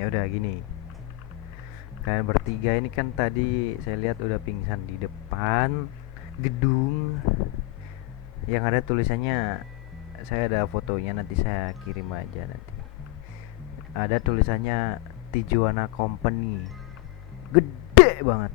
Ya udah gini, kalian bertiga ini kan tadi saya lihat udah pingsan di depan gedung yang ada tulisannya, saya ada fotonya nanti saya kirim aja nanti. Ada tulisannya Tijuana Company. Gede banget.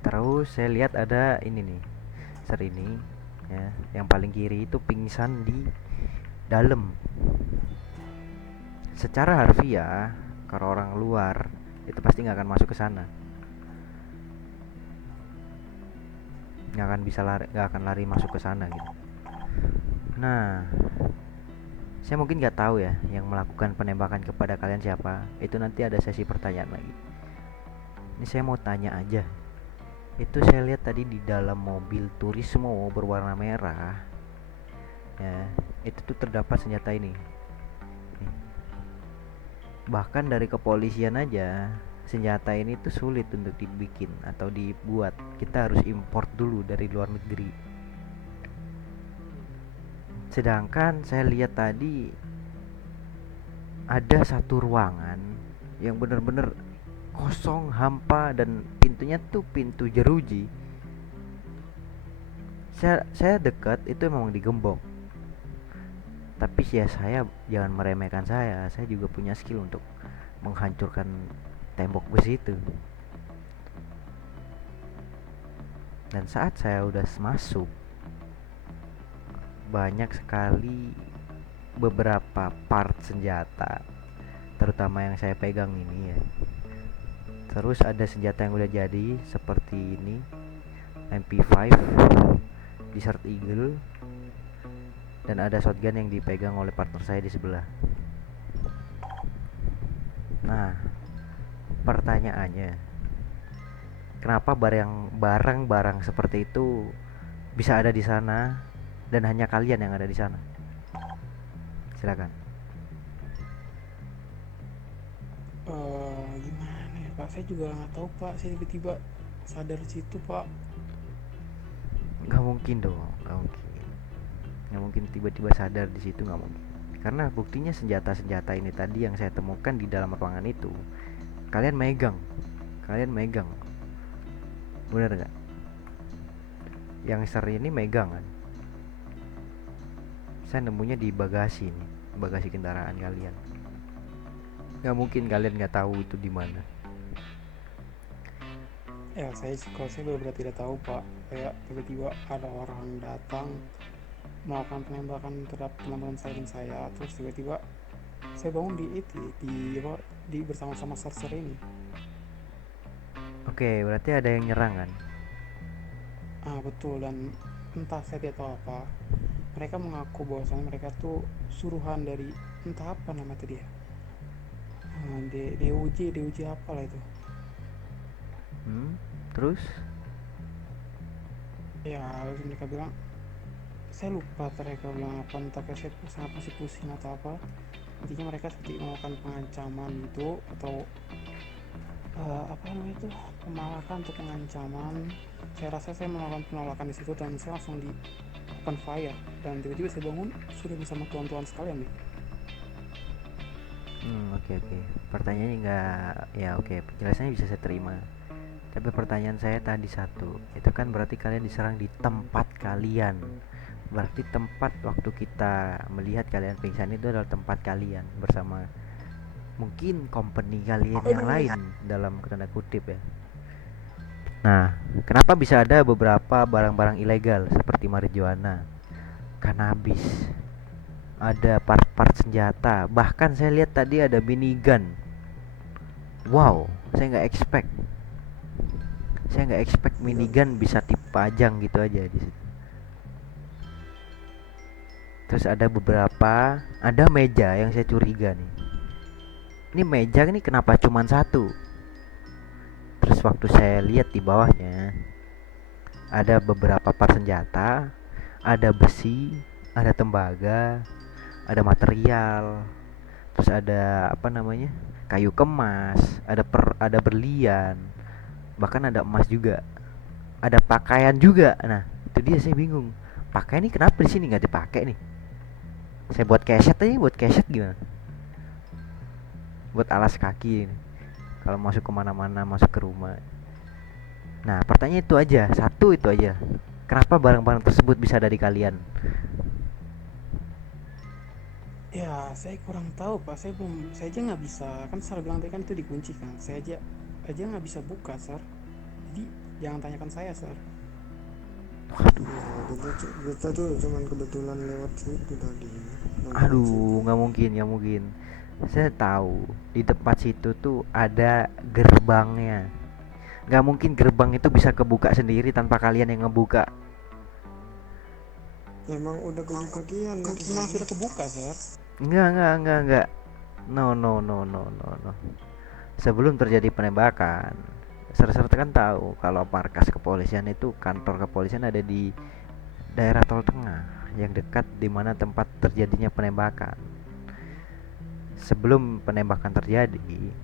Terus saya lihat ada ini nih, Serini ya, yang paling kiri itu pingsan di dalam. Secara harfiah, kalau orang luar itu pasti nggak akan masuk ke sana, nggak akan bisa lari, nggak akan lari masuk ke sana gitu. Nah, saya mungkin nggak tahu ya yang melakukan penembakan kepada kalian siapa. Itu nanti ada sesi pertanyaan lagi. Ini saya mau tanya aja. Itu saya lihat tadi di dalam mobil Turismo berwarna merah. Ya, itu tuh terdapat senjata ini. Nih. Bahkan dari kepolisian aja, senjata ini tuh sulit untuk dibikin atau dibuat. Kita harus import dulu dari luar negeri. Sedangkan saya lihat tadi ada satu ruangan yang bener-bener kosong, hampa, dan pintunya tuh pintu jeruji. Saya dekat itu memang digembok, tapi ya saya jangan meremehkan, saya juga punya skill untuk menghancurkan tembok besi itu. Dan saat saya udah masuk, banyak sekali beberapa part senjata, terutama yang saya pegang ini ya. Terus ada senjata yang udah jadi seperti ini, MP5, Desert Eagle, dan ada shotgun yang dipegang oleh partner saya di sebelah. Nah, pertanyaannya, kenapa barang-barang seperti itu bisa ada di sana dan hanya kalian yang ada di sana? Silakan. Gimana ya Pak? Saya juga nggak tahu Pak. Saya tiba-tiba sadar di situ Pak. Nggak mungkin dong, nggak mungkin. Nggak mungkin tiba-tiba sadar di situ, nggak mungkin. Karena buktinya senjata-senjata ini tadi yang saya temukan di dalam ruangan itu, kalian megang, kalian megang, bener nggak? Yang seri ini megang kan? Saya nemunya di bagasi nih, bagasi kendaraan kalian. Nggak mungkin kalian nggak tahu itu di mana. Ya kalau saya benar-benar tidak tahu Pak. Kayak tiba-tiba ada orang datang melakukan penembakan terhadap teman-teman saya dan saya. Terus tiba-tiba saya bangun di itu di apa di bersama-sama server ini. Oke, berarti ada yang nyerang kan? Ah betul, dan entah saya tidak tahu apa. Mereka mengaku bahwasanya mereka tuh suruhan dari entah apa nama itu dia. DUJ apa lah itu. Terus? Ya, lalu mereka bilang, saya lupa mereka bilang apa, entah kayak saya sangat masih pusing atau apa. Intinya mereka seperti melakukan pengancaman gitu, atau apa namanya itu, pemalakan atau pengancaman. Saya rasa saya melakukan penolakan di situ dan saya langsung di open fire, dan tiba-tiba saya bangun sudah bersama tuan-tuan sekalian nih. Oke oke. Pertanyaannya nggak, ya oke, penjelasannya bisa saya terima. Tapi pertanyaan saya tadi satu, itu kan berarti kalian diserang di tempat kalian. Berarti tempat waktu kita melihat kalian pingsan itu adalah tempat kalian bersama mungkin company kalian yang Aduh. lain dalam tanda kutip ya. Nah, kenapa bisa ada beberapa barang-barang ilegal seperti marijuana, kanabis, ada part-part senjata, bahkan saya lihat tadi ada minigun. Wow, saya nggak expect Iya. minigun bisa dipajang gitu aja di situ. Terus ada meja yang saya curiga nih. Ini meja ini kenapa cuma satu? Terus waktu saya lihat di bawahnya ada beberapa part senjata, ada besi, ada tembaga, ada material, terus ada apa namanya? Kayu kemas, ada berlian, bahkan ada emas juga, ada pakaian juga. Nah, itu dia saya bingung. pakai nih, kenapa di sini nggak dipakai nih? Saya buat keset aja, buat keset gimana? Buat alas kaki ini. Kalau masuk kemana-mana, masuk ke rumah. Nah, pertanyaan itu aja, satu itu aja. Kenapa barang-barang tersebut bisa ada di kalian? Ya, saya kurang tahu Pak. Saya aja nggak bisa. Kan Sar bilang tadi kan itu dikunci kan. Saya aja nggak bisa buka, Sar. Jadi jangan tanyakan saya, Sar. Ya, kita tuh cuman kebetulan lewat situ tadi, nongkrong situ. Aduh, nggak mungkin, nggak mungkin. Saya tahu di tempat situ tuh ada gerbangnya. Nggak mungkin gerbang itu bisa kebuka sendiri tanpa kalian yang ngebuka. Emang udah kebagian Memang sudah kebuka, Sar. Enggak. No, no, no, no, no, no. Sebelum terjadi penembakan, serta kan tahu kalau markas kepolisian itu, kantor kepolisian ada di daerah Tol Tengah yang dekat di mana tempat terjadinya penembakan. Sebelum penembakan terjadi,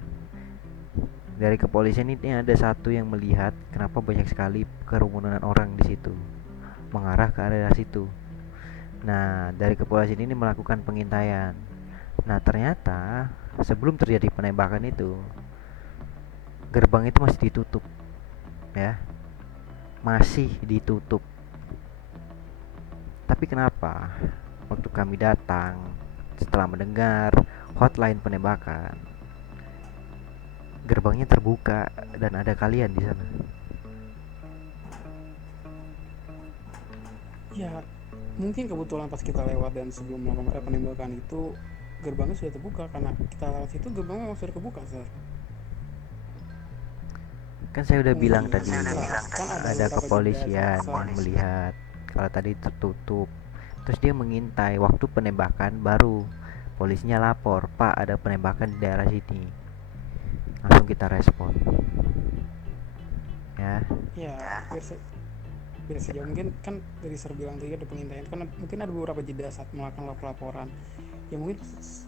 dari kepolisian ini ada satu yang melihat kenapa banyak sekali kerumunan orang di situ, mengarah ke area situ. Nah, dari kepolisian ini melakukan pengintaian. Nah, ternyata sebelum terjadi penembakan itu, gerbang itu masih ditutup, ya, masih ditutup. Tapi kenapa waktu kami datang setelah mendengar hotline penembakan, gerbangnya terbuka dan ada kalian di sana? Ya, mungkin kebetulan pas kita lewat dan sebelum melakukan penembakan itu gerbangnya sudah terbuka karena kita lewat situ gerbangnya memang sudah kebuka, Sar. Kan saya udah bilang Mungkin tadi kan ada ada beberapa jeda kepolisian saat yang melihat kalau tadi tertutup. Terus dia mengintai waktu penembakan, baru polisinya lapor, "Pak, ada penembakan di daerah sini." Langsung kita respon. Ya. ya biar sejauh mungkin kan dari Sar bilang tadi ada pengintaian kan mungkin ada beberapa jeda saat melakukan laporan. Ya mungkin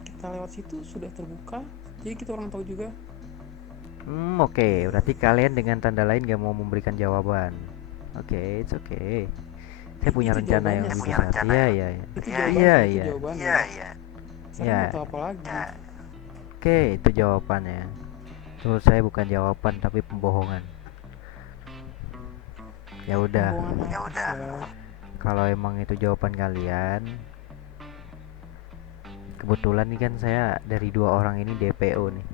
kita lewat situ sudah terbuka jadi kita orang tahu juga. Oke. Ya, Berarti kalian dengan tanda lain gak mau memberikan jawaban. Oke, it's okay. Saya punya Itu rencana yang jawabannya, lebih Sar. besar. Iya, iya, iya. Itu Iya, jawabannya, itu iya. jawabannya. Saya mau Ya, tahu apa lagi. oke, itu jawabannya. Menurut saya bukan jawaban tapi pembohongan. Ya udah, Pembohongan apa, Sar? kalau emang itu jawaban kalian, kebetulan nih kan saya dari dua orang ini DPO nih.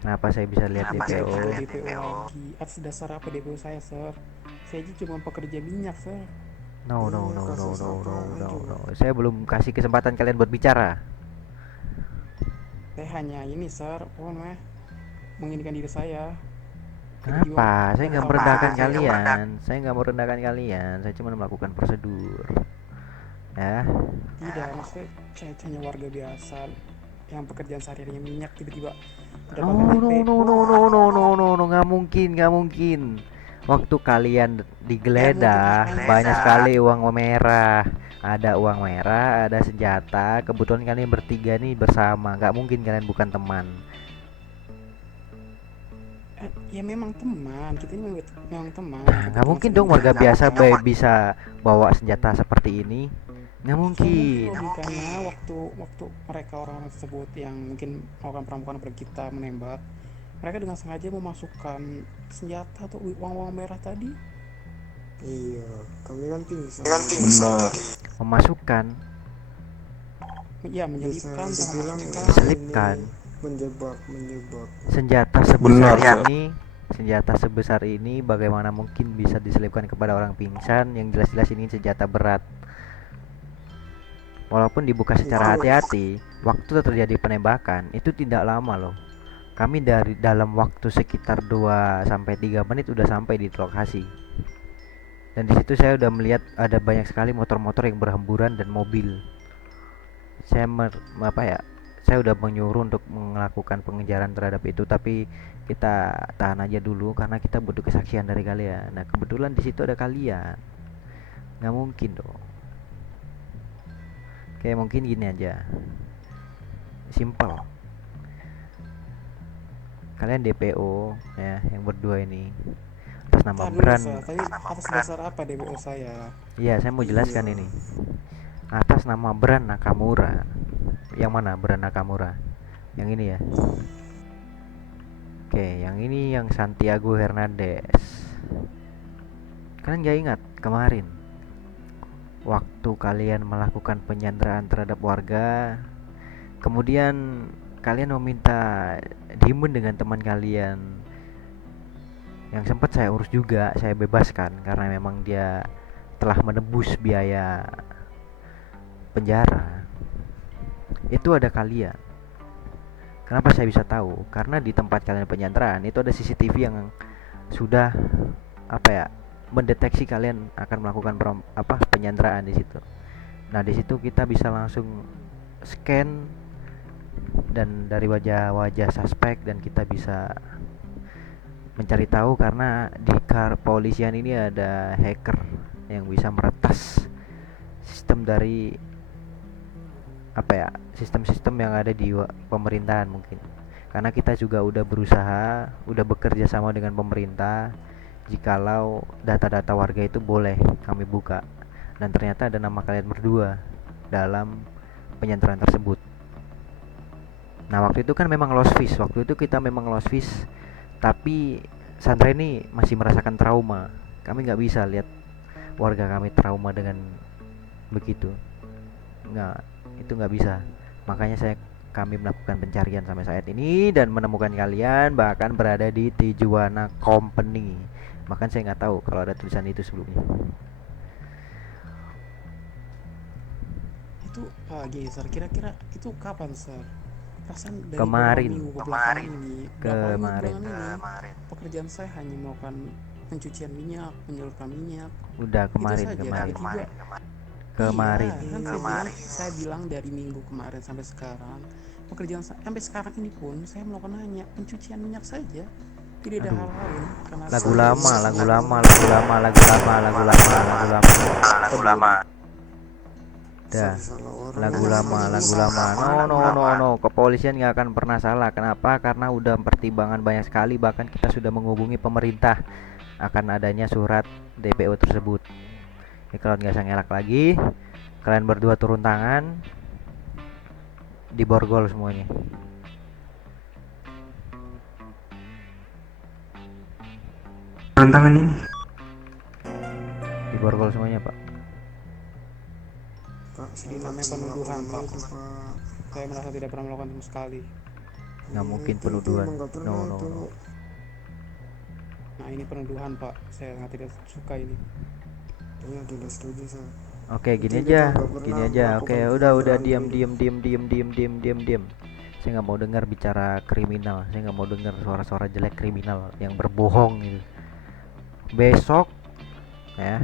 Kenapa saya bisa lihat Kenapa DPO? Anda DPO lagi? Atas dasar apa DPO saya, Sir? Saya aja cuma pekerja minyak, Sir. No, no, iya, no, no, kasus no, no, apaan no, coba? no. Saya belum kasih kesempatan kalian buat bicara. Saya hanya ini, Sir. Apa namanya? Menginikan diri saya. Tiba-tiba Kenapa? Saya ada nggak tamu merendahkan tiba-tiba. kalian. Saya nggak merendahkan kalian. Saya cuma melakukan prosedur. Ya. Tidak, maksudnya saya hanya warga biasa yang pekerjaan sehari-harinya minyak tiba-tiba ada No, panggilan no, no, DPO. no, no, no, no, no, no, nggak mungkin, nggak mungkin. Waktu kalian Ya mungkin digeledah, apanya, banyak Sir? sekali uang merah. Ada uang merah, ada senjata. Kebetulan kalian bertiga nih bersama. Nggak mungkin kalian bukan teman. Ya memang teman, kita ini memang teman. Nah, nggak Kebetulan mungkin sedang dong warga jalan. biasa bisa bawa senjata seperti ini. Nggak Ya mungkin mungkin. logikanya waktu waktu mereka orang-orang tersebut yang mungkin melakukan perampokan pada kita menembak, mereka dengan sengaja memasukkan senjata atau uang-uang merah tadi. Iya, kami kan pingsan Benar. Memasukkan, Ya bisa menyelipkan sama dibilang masukkan. diselipkan ini menjebak. senjata sebesar ini. Senjata sebesar ini bagaimana mungkin bisa diselipkan kepada orang pingsan yang jelas-jelas ini senjata berat. Walaupun dibuka secara Itu hati-hati, waktu terjadi penembakan itu tidak lama loh. Kami dari dalam waktu sekitar 2 sampai 3 menit udah sampai di lokasi. Dan di situ saya udah melihat ada banyak sekali motor-motor yang berhamburan dan mobil. Saya apa ya? Saya udah menyuruh untuk melakukan pengejaran terhadap itu, tapi kita tahan aja dulu karena kita butuh kesaksian dari kalian. Nah, kebetulan di situ ada kalian. Nggak mungkin dong. Kayak mungkin gini aja. Simple. Kalian DPO ya, yang berdua ini. Atas nama Tar dulu brand. Sar, tadi atas dasar apa DBO saya? Iya, saya mau jelaskan Iya. ini. Atas nama brand Nakamura. Yang mana brand Nakamura? Yang ini ya. Oke, yang ini yang Santiago Hernandez. Kalian gak ingat kemarin waktu kalian melakukan penyanderaan terhadap warga, kemudian kalian meminta diemen dengan teman kalian yang sempat saya urus juga, saya bebaskan karena memang dia telah menebus biaya penjara. Itu ada kalian. Kenapa saya bisa tahu? Karena di tempat kalian penyanderaan itu ada CCTV yang sudah apa ya, mendeteksi kalian akan melakukan penyanderaan di situ. Nah, di situ kita bisa langsung scan dan dari wajah-wajah suspek, dan kita bisa mencari tahu karena di kepolisian ini ada hacker yang bisa meretas sistem dari sistem-sistem yang ada di pemerintahan mungkin. Karena kita juga udah berusaha, udah bekerja sama dengan pemerintah jikalau data-data warga itu boleh kami buka, dan ternyata ada nama kalian berdua dalam penyanderaan tersebut. Nah, waktu itu kan memang lost fish, tapi Sandra ini masih merasakan trauma. Kami nggak bisa lihat warga kami trauma dengan begitu, nggak, itu nggak bisa. Makanya kami melakukan pencarian sampai saat ini dan menemukan kalian bahkan berada di Tijuana Company. Bahkan saya nggak tahu kalau ada tulisan itu sebelumnya. Itu gini Sar, kira-kira itu kapan Sar? Perasaan dari Kemarin. beberapa minggu ke belakang ini, Kemarin. pekerjaan saya hanya melakukan pencucian minyak, menyalurkan minyak. Udah kemarin, Itu saja. kemarin. Itu juga Kemarin. iya, kan saya bilang dari minggu kemarin sampai sekarang pekerjaan sampai sekarang ini pun saya melakukan hanya pencucian minyak saja, tidak ada Aduh. hal lain. Karena Lagu saya lama, sudah lagu melakukan- lama, lagu lama, lagu lama, lagu lama, lagu lama. Dah. Salah orang. Lagu lama, lagu lama. No. Kepolisian nggak akan pernah salah. Kenapa? Karena udah pertimbangan banyak sekali. Bahkan kita sudah menghubungi pemerintah akan adanya surat DPO tersebut. Ini kalau nggak usah ngelak lagi, kalian berdua turun tangan, diborgol semuanya. Tantangan ini Diborgol semuanya, Pak. Pak, Ini saya namanya nggak penuduhan, melakukan Pak. itu, Pak. saya merasa tidak pernah melakukan sama sekali. Nggak Iya, mungkin itu penuduhan. emang nggak pernah No. itu. Nah ini penuduhan Pak, saya sangat tidak suka ini. Iya, tidak setuju saya. Oke, gini Itu aja. kita nggak pernah Gini aja. Oke, melakukan udah penyanderaan diam itu. diam. Saya nggak mau dengar bicara kriminal. Saya nggak mau dengar suara-suara jelek kriminal yang berbohong gitu. Besok ya,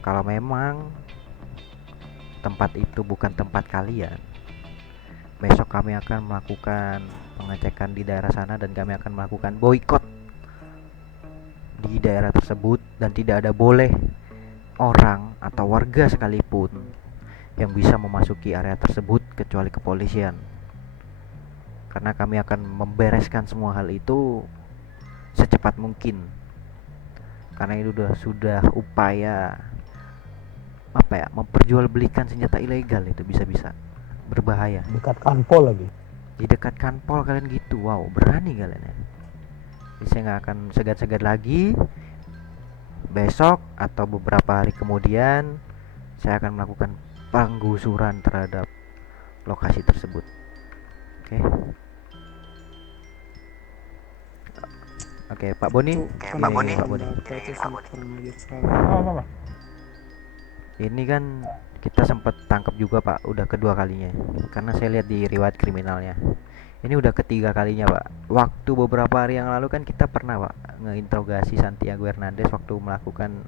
kalau memang tempat itu bukan tempat kalian, besok kami akan melakukan pengecekan di daerah sana dan kami akan melakukan boykot di daerah tersebut, dan tidak ada boleh orang atau warga sekalipun yang bisa memasuki area tersebut kecuali kepolisian. Karena kami akan membereskan semua hal itu secepat mungkin. Karena itu sudah upaya memperjualbelikan senjata ilegal, itu bisa-bisa berbahaya. Dekat kanpol lagi. Di dekat kanpol kalian gitu, wow, berani kalian ya. Jadi saya nggak akan segan-segan lagi. Besok atau beberapa hari kemudian saya akan melakukan penggusuran terhadap lokasi tersebut. Oke, Pak Boni. Pak Boni. Itu sangat kurang ajar sekali. Ini kan kita sempat tangkap juga, Pak, udah kedua kalinya. Karena saya lihat di riwayat kriminalnya. Ini udah ketiga kalinya, Pak. Waktu beberapa hari yang lalu kan kita pernah, Pak, ngeinterogasi Santiago Hernandez waktu melakukan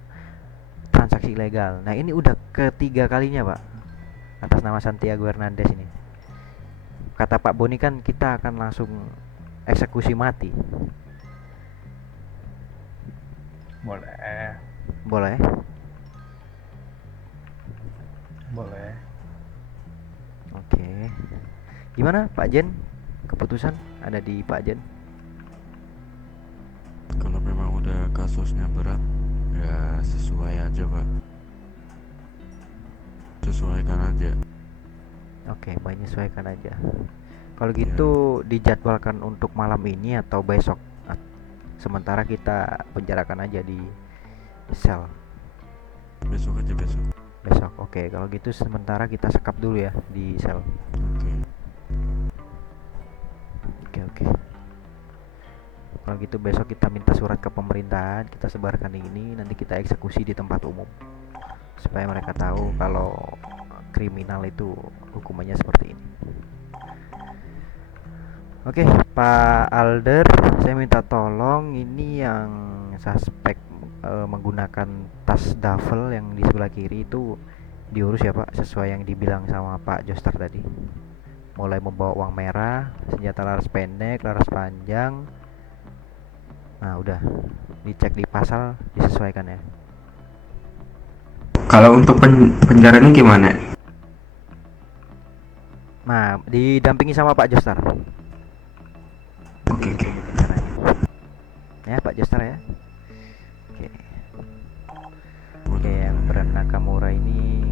transaksi ilegal. Nah, ini udah ketiga kalinya, Pak, atas nama Santiago Hernandez ini. Kata Pak Boni kan kita akan langsung eksekusi mati. boleh. Boleh? Oke. Gimana, Pak Jen? Keputusan ada di Pak Jen. Kalau memang kasusnya berat ya sesuai aja pak, sesuaikan aja. Oke, menyesuaikan aja. Kalau Ya, gitu dijadwalkan untuk malam ini atau besok? Sementara kita penjarakan aja di sel besok aja besok. besok. Oke, kalau gitu sementara kita sekap dulu ya di sel. Oke. Oke. Kalau gitu besok kita minta surat ke pemerintahan, kita sebarkan ini, nanti kita eksekusi di tempat umum supaya mereka tahu kalau kriminal itu hukumannya seperti ini. Oke, Pak Alder, saya minta tolong ini yang suspek menggunakan tas duffel yang di sebelah kiri itu diurus ya Pak, sesuai yang dibilang sama Pak Joster tadi. Mulai membawa uang merah, senjata laras pendek, laras panjang. Nah, udah dicek di pasal, disesuaikan ya. Kalau untuk penjaranya gimana? Nah, didampingi sama Pak Joster. Oke. Ya, Pak Joster ya. Oke. Oke, yang beran Nakamura ini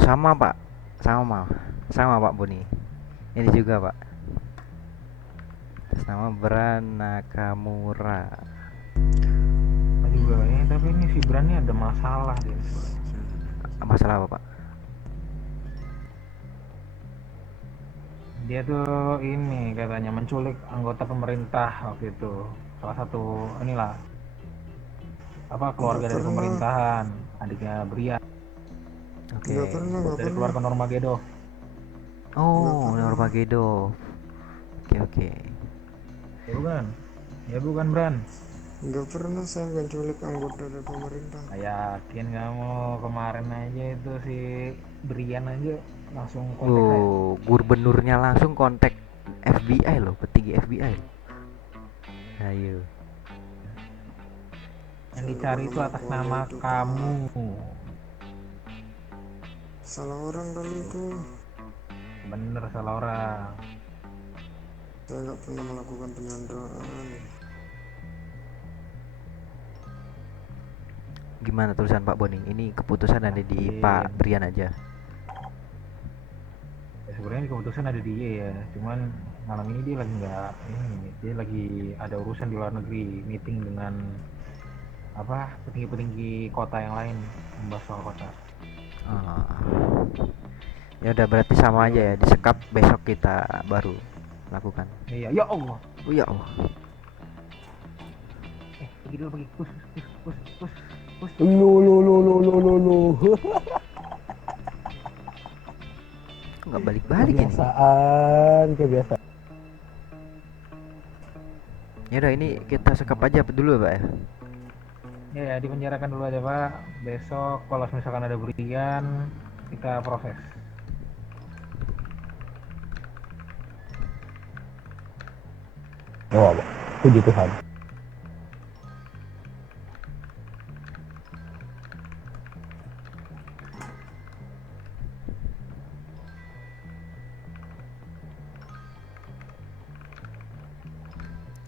sama Pak. Sama Pak Boni. Ini juga Pak. Atas nama Bran Nakamura. Juga ini, tapi ini si Bran ini ada masalah dia. Masalah apa Pak? Dia tuh ini katanya menculik anggota pemerintah waktu itu. Salah satu inilah keluarga dari pernah. pemerintahan, adiknya Brian Oke. Nggak pernah dari keluarga Normageddon. Oh, pernah. Normageddon. Oke. Ya bukan Bran. Nggak pernah saya menculik anggota dari pemerintah. Yakin kamu, kemarin aja itu si Brian aja langsung kontak saya. Gubernurnya langsung kontak FBI loh, petinggi FBI. Ayo. Yang dicari itu atas nama kamu. Salah orang kali itu. Bener, salah orang. Saya nggak pernah melakukan penyanderaan. Gimana tulisan Pak Boni? Ini keputusan ada di Pak Brian aja. Ya, sebenarnya keputusan ada di dia ya, cuman malam ini dia lagi nggak ini, dia lagi ada urusan di luar negeri, meeting dengan petinggi-petinggi kota yang lain, membahas soal kota. Ya udah berarti sama aja ya, disekap besok kita baru lakukan. Iya, ya Allah. Oh ya Allah. Pergi dulu, pergi. Pus. Lu. Kok nggak balik-balik ini? Kebiasaan. Ya udah ini kita sekap aja dulu Pak ya. Ya, dipenjarakan dulu aja Pak. Besok kalau misalkan ada berian, kita proses. Oh, puji Tuhan.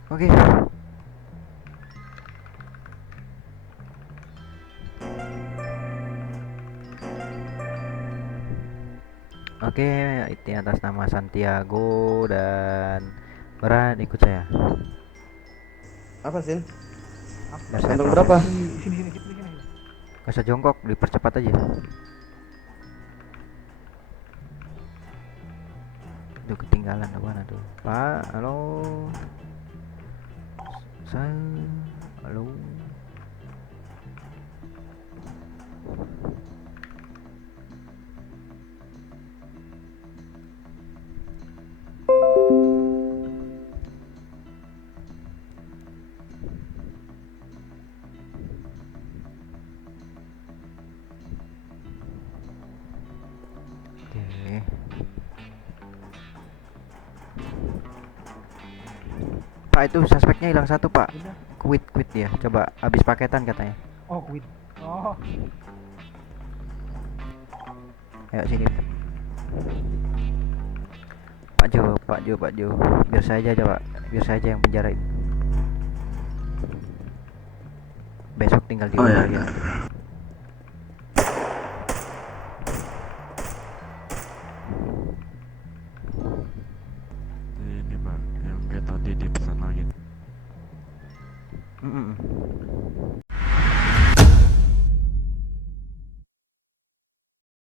Oke. Oke, itu atas nama Santiago dan Beran ikut saya. Apa sih? Biar saya Kantong proses. berapa? Sini. Gak usah jongkok, dipercepat aja. Udah ketinggalan mana tuh? Pak, halo. Halo. Oke. Pak, itu suspeknya hilang satu Pak. Quit dia. Coba habis paketan katanya. Oh, quit. Oh, Ayo sini. Pak Pak Jo, biar saya aja Pak, biar saya aja yang penjarain. Besok tinggal Oh ya, diurut aja. Ini Pak, yang kayak tadi dipesan lagi. Mm-mm.